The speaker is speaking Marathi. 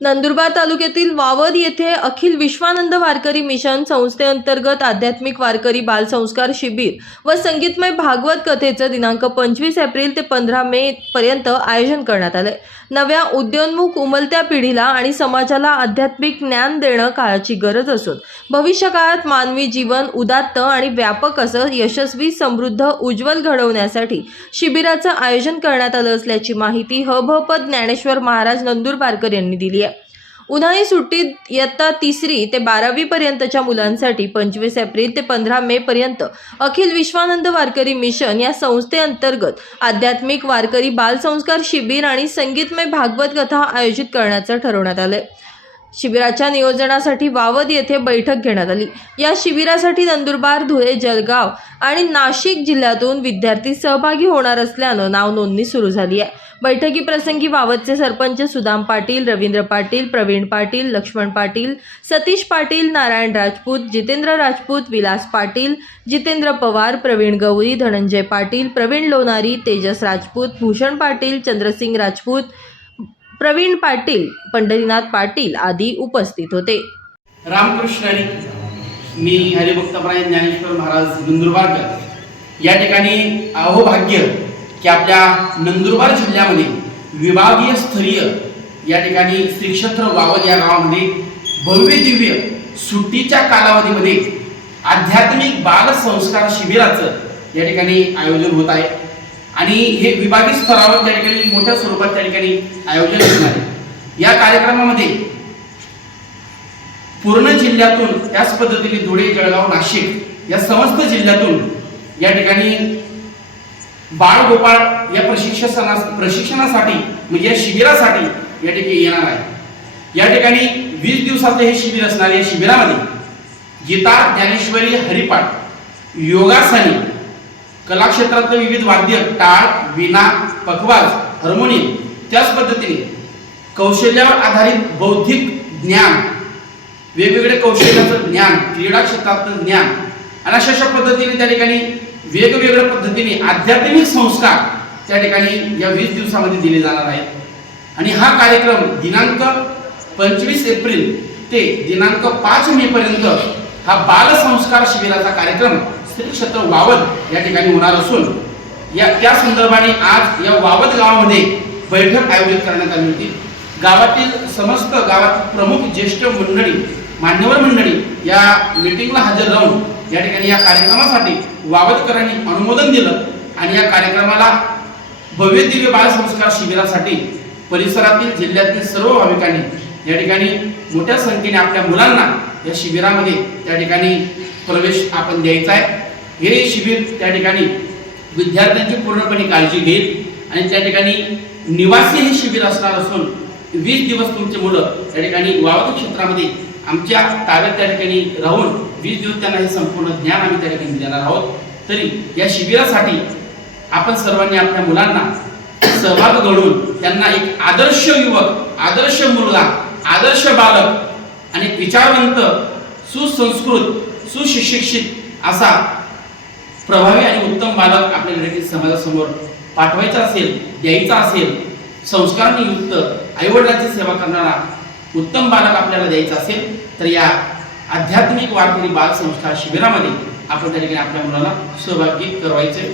नंदुरबार तालुक्यातील वावद येथे अखिल विश्वानंद वारकरी मिशन संस्थेअंतर्गत आध्यात्मिक वारकरी बालसंस्कार शिबिर व संगीतमय भागवत कथेचं दिनांक पंचवीस एप्रिल ते पंधरा मे पर्यंत आयोजन करण्यात आले नव्या उद्योन्मुख उमलत्या पिढीला आणि समाजाला आध्यात्मिक ज्ञान देणं काळाची गरज असून भविष्यकाळात मानवी जीवन उदात्त आणि व्यापक असं यशस्वी समृद्ध उज्ज्वल घडवण्यासाठी शिबिराचं आयोजन करण्यात आलं असल्याची माहिती हभपद ज्ञानेश्वर महाराज नंदुरबारकर यांनी दिली आहे. उन्हाळी सुट्टीत इयत्ता तिसरी ते बारावी पर्यंतच्या मुलांसाठी पंचवीस एप्रिल ते पंधरा मे पर्यंत अखिल विश्वानंद वारकरी मिशन या संस्थेअंतर्गत आध्यात्मिक वारकरी बालसंस्कार शिबिर आणि संगीतमय भागवत कथा आयोजित करण्याचं ठरवण्यात आलंय. शिबिराच्या नियोजनासाठी वावद येथे बैठक घेण्यात आली. या शिबिरासाठी नंदुरबार धुळे जळगाव आणि नाशिक जिल्ह्यातून विद्यार्थी सहभागी होणार असल्यानं नाव नोंदणी सुरू झाली आहे. बैठकीप्रसंगी वावदचे सरपंच सुदाम पाटील रवींद्र पाटील प्रवीण पाटील लक्ष्मण पाटील सतीश पाटील नारायण राजपूत जितेंद्र राजपूत विलास पाटील जितेंद्र पवार प्रवीण गवळी धनंजय पाटील प्रवीण लोणारी तेजस राजपूत भूषण पाटील चंद्रसिंग राजपूत प्रवीण पाटील पंढरीनाथ पाटील आदी उपस्थित होते. रामकृष्ण मी हरिभक्तप्राय ज्ञानेश्वर महाराज नंदुरबारकर. या ठिकाणी अहोभाग्य की आपल्या नंदुरबार जिल्ह्यामध्ये विभागीय स्तरीय या ठिकाणी श्रीक्षेत्र वावद या गावामध्ये भव्य दिव्य सुट्टीच्या कालावधीमध्ये आध्यात्मिक बाल संस्कार शिबिराचं या ठिकाणी आयोजन होत आहे. आणि हे विभागीय स्तरावर त्या ठिकाणी मोठ्या स्वरूपात त्या ठिकाणी आयोजन होणार आहे. या कार्यक्रमामध्ये पूर्ण जिल्ह्यातून त्याच पद्धतीने धुळे जळगाव नाशिक या समस्त जिल्ह्यातून या ठिकाणी बाळ गोपाळ या प्रशिक्षणा प्रशिक्षणासाठी म्हणजे या शिबिरासाठी या ठिकाणी येणार आहे. या ठिकाणी वीस दिवसाचं हे शिबिर असणार या शिबिरामध्ये गीता ज्ञानेश्वरी हरिपाठ योगासनी कलाक्षेत्रातलं विविध वाद्य टाळ विणा पखवाज हार्मोनियम त्याच पद्धतीने कौशल्यावर आधारित बौद्धिक ज्ञान वेगवेगळ्या कौशल्याचं ज्ञान क्रीडा क्षेत्रातलं ज्ञान आणि अशा अशा पद्धतीने त्या ठिकाणी वेगवेगळ्या पद्धतीने आध्यात्मिक संस्कार त्या ठिकाणी या वीस दिवसामध्ये दिले जाणार आहेत. आणि हा कार्यक्रम दिनांक पंचवीस एप्रिल ते दिनांक पाच मे पर्यंत हा बालसंस्कार शिबिराचा कार्यक्रम श्री क्षेत्र वावद या ठिकाणी होणार असून या त्या संदर्भाने आज या वावद गावामध्ये बैठक आयोजित करण्यात आली होती. गावातील समस्त गावातील प्रमुख ज्येष्ठ मंडळी मान्यवर मंडळी या मीटिंगला हजर राहून या ठिकाणी या कार्यक्रमासाठी वावदकरांनी अनुमोदन दिलं आणि या कार्यक्रमाला भव्य दिव्य बालसंस्कार शिबिरासाठी परिसरातील जिल्ह्यातील सर्व भाविकांनी या ठिकाणी मोठ्या संख्येने आपल्या मुलांना या शिबिरामध्ये त्या ठिकाणी प्रवेश आपण द्यायचा आहे. हे शिबिर त्या ठिकाणी विद्यार्थ्यांची पूर्णपणे काळजी घेईल आणि त्या ठिकाणी निवासी हे शिबिर असणार असून वीस दिवस तुमचे मुलं त्या ठिकाणी वाहतूक क्षेत्रामध्ये आमच्या ताब्यात त्या ठिकाणी राहून वीस दिवस त्यांना हे संपूर्ण ज्ञान आम्ही त्या ठिकाणी देणार आहोत. तरी या शिबिरासाठी आपण सर्वांनी आपल्या मुलांना सहभाग घडवून त्यांना एक आदर्श युवक आदर्श मुलगा आदर्श बालक आणि विचारवंत सुसंस्कृत सुशिक्षित असा प्रभावी आणि उत्तम बालक आपल्या घरातील समाजासमोर पाठवायचा असेल द्यायचा असेल संस्कारांनी युक्त आईवडिलांची सेवा करणारा उत्तम बालक आपल्याला द्यायचा असेल तर या आध्यात्मिक वारकरी बाल संस्कार शिबिरामध्ये आपण त्या ठिकाणी आपल्या मुलाला सहभागी करवायचे.